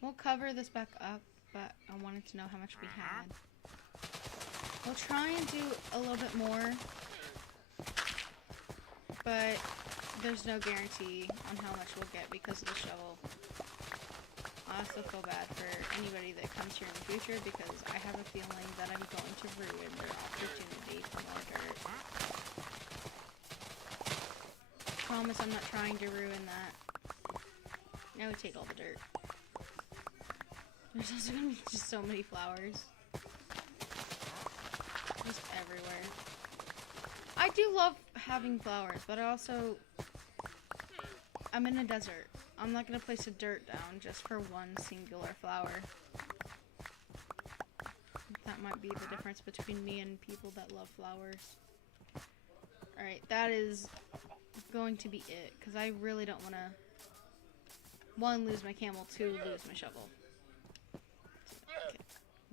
We'll cover this back up, but I wanted to know how much we had. We'll try and do a little bit more, but there's no guarantee on how much we'll get because of the shovel. I also feel bad for anybody that comes here in the future because I have a feeling that I'm going to ruin their opportunity for more dirt. Promise I'm not trying to ruin that. Now we take all the dirt. There's also gonna be just so many flowers. Just everywhere. I do love having flowers, but I'm in a desert. I'm not gonna place a dirt down just for one singular flower. That might be the difference between me and people that love flowers. Alright, that is going to be it, because I really don't want to, one, lose my camel, two, lose my shovel. Okay.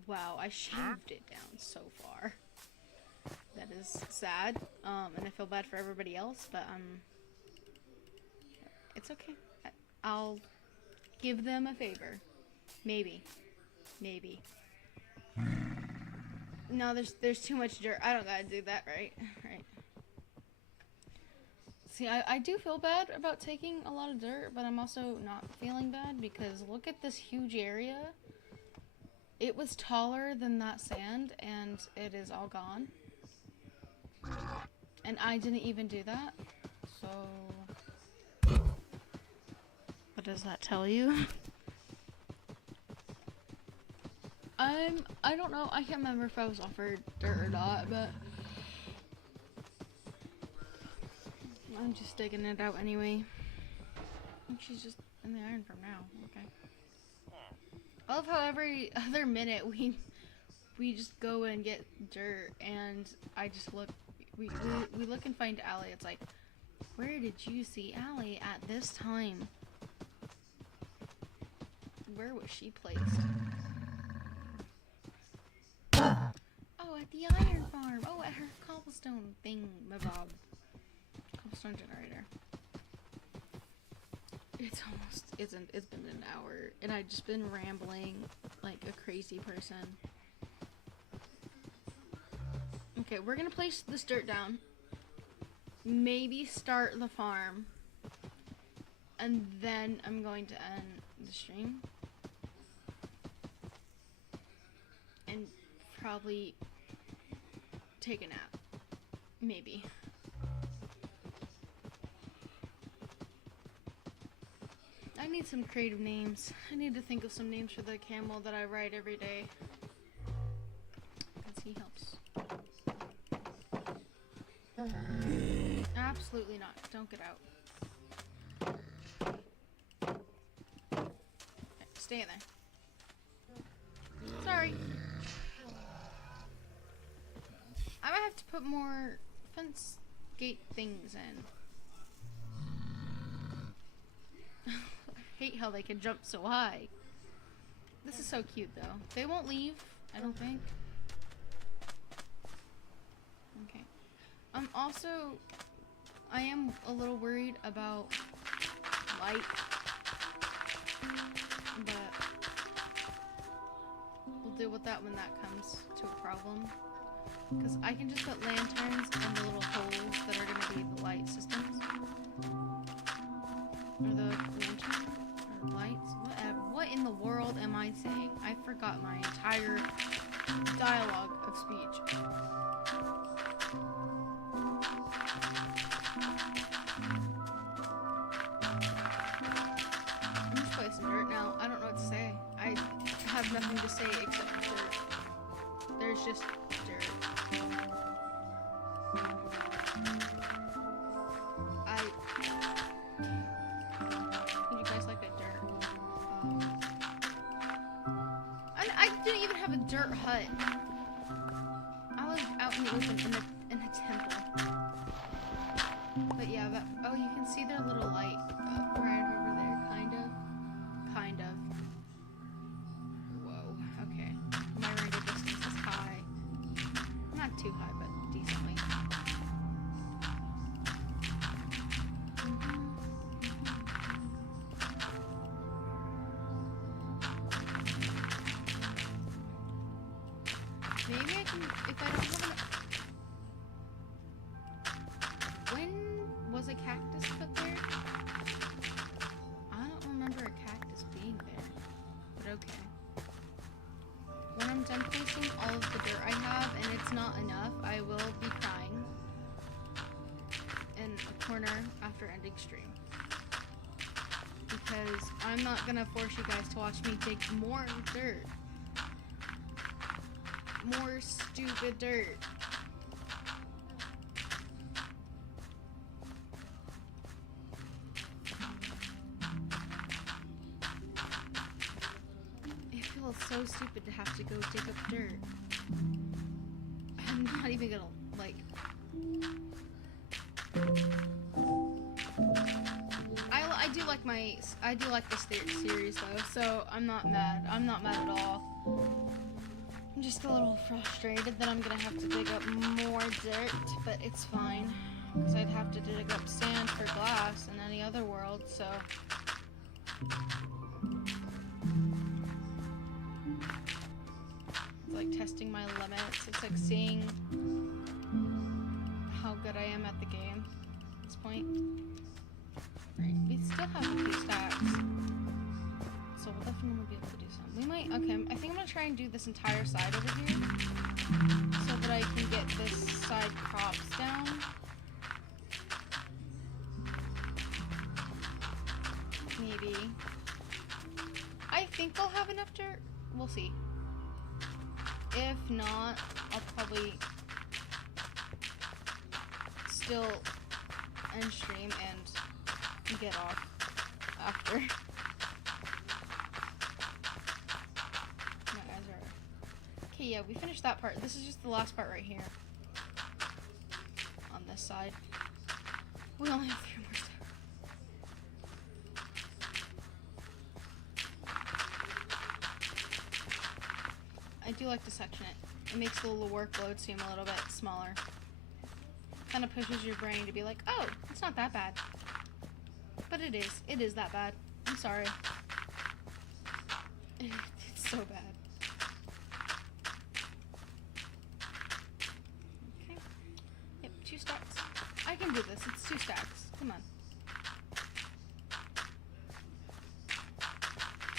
Wow, I shaved it down so far. That is sad, and I feel bad for everybody else, but it's okay. I'll give them a favor. Maybe. Maybe. No, there's too much dirt. I don't gotta do that, right? Right. See, I do feel bad about taking a lot of dirt, but I'm also not feeling bad because look at this huge area. It was taller than that sand, and it is all gone. And I didn't even do that, so... What does that tell you? I don't know, I can't remember if I was offered dirt or not, but... I'm just digging it out anyway. I think she's just in the iron farm now. Okay. I love how every other minute we just go and get dirt, and I just look. We look and find Allie. It's like, where did you see Allie at this time? Where was she placed? Oh, at the iron farm. Oh, at her cobblestone thing, my bob. Cobblestone generator. It's been an hour, and I've just been rambling like a crazy person. Okay, we're gonna place this dirt down. Maybe start the farm. And then I'm going to end the stream. And probably take a nap. Maybe. I need some creative names. I need to think of some names for the camel that I ride every day. Because he helps. Absolutely not. Don't get out. Okay, stay in there. Sorry. I might have to put more fence gate things in. I hate how they can jump so high. This is so cute though. They won't leave, I don't think. Okay. I am a little worried about light, but we'll deal with that when that comes to a problem. Because I can just put lanterns in the little holes that are going to be the light systems. Or the lantern, or lights, whatever. What in the world am I saying? I forgot my entire dialogue of speech. I'm just placing dirt now. I don't know what to say. I have nothing to say except dirt. There's just dirt. dirt hut. I was out in the open in a temple. But yeah, oh, you can see their little light right over there, kind of. Whoa, okay. My render distance is high. Not too high, but decently. Maybe I can, if I don't have enough. When was a cactus put there? I don't remember a cactus being there, but okay. When I'm done placing all of the dirt I have, and it's not enough, I will be crying in a corner after ending stream. Because I'm not gonna force you guys to watch me dig more dirt. More stupid dirt. It feels so stupid to have to go dig up dirt. I'm not even gonna, like... I do like this series though, so I'm not mad. I'm not mad at all. I'm just a little frustrated that I'm gonna have to dig up more dirt, but it's fine. Because I'd have to dig up sand for glass in any other world, so... It's like testing my limits. It's like seeing how good I am at the game at this point. Right, we still have a few stacks. So we'll definitely be able to do some. We might, okay, I think I'm gonna try and do this entire side over here. So that I can get this side crops down. Maybe. I think I'll have enough dirt. We'll see. If not, I'll probably still end stream and get off after. Okay, yeah, we finished that part. This is just the last part right here. On this side. We only have 3 more steps. I do like to section it. It makes the little workload seem a little bit smaller. Kind of pushes your brain to be like, oh, it's not that bad. But it is. It is that bad. I'm sorry. It's so bad. Okay. Yep, 2 stacks. I can do this. It's 2 stacks. Come on.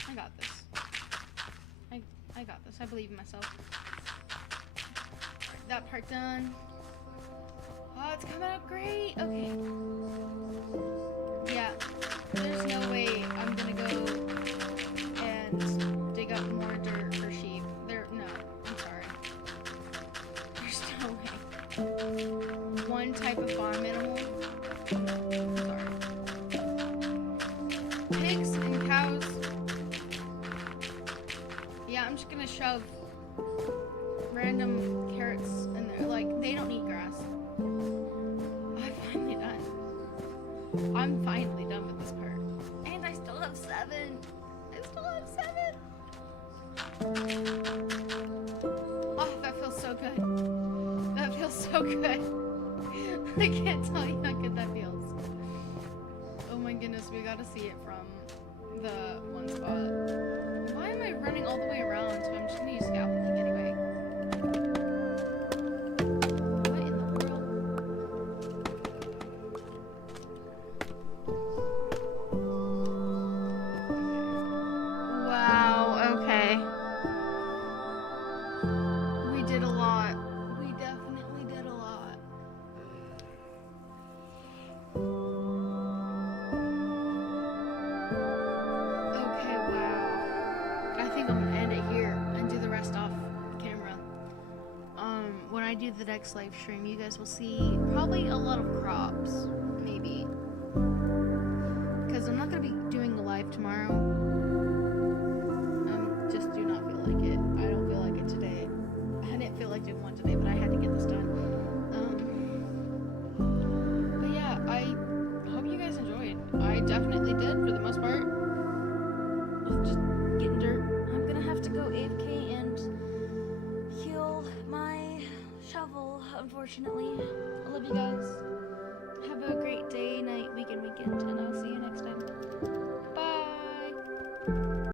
I got this. I got this. I believe in myself. Alright, that part done. Oh, it's coming out great. Okay. Yeah. There's no way I'm gonna go and dig up more dirt for sheep. No, I'm sorry. There's no way. One type of farm animal. I'm sorry. Pigs and cows. Yeah, I'm just gonna shove random carrots in there. Like, they don't eat grass. I'm finally done with this part. And I still have 7. I still have 7. Oh, that feels so good. That feels so good. I can't tell you how good that feels. Oh my goodness, we gotta see it from the one spot. Why am I running all the way around? So I'm just gonna use scaffolding anyway. The next live stream, you guys will see probably a lot of crops, maybe, because I'm not going to be doing a live tomorrow. Just do not feel like it. I don't feel like it today. go AFK and heal my shovel, unfortunately. I love you guys. Have a great day, night, weekend, and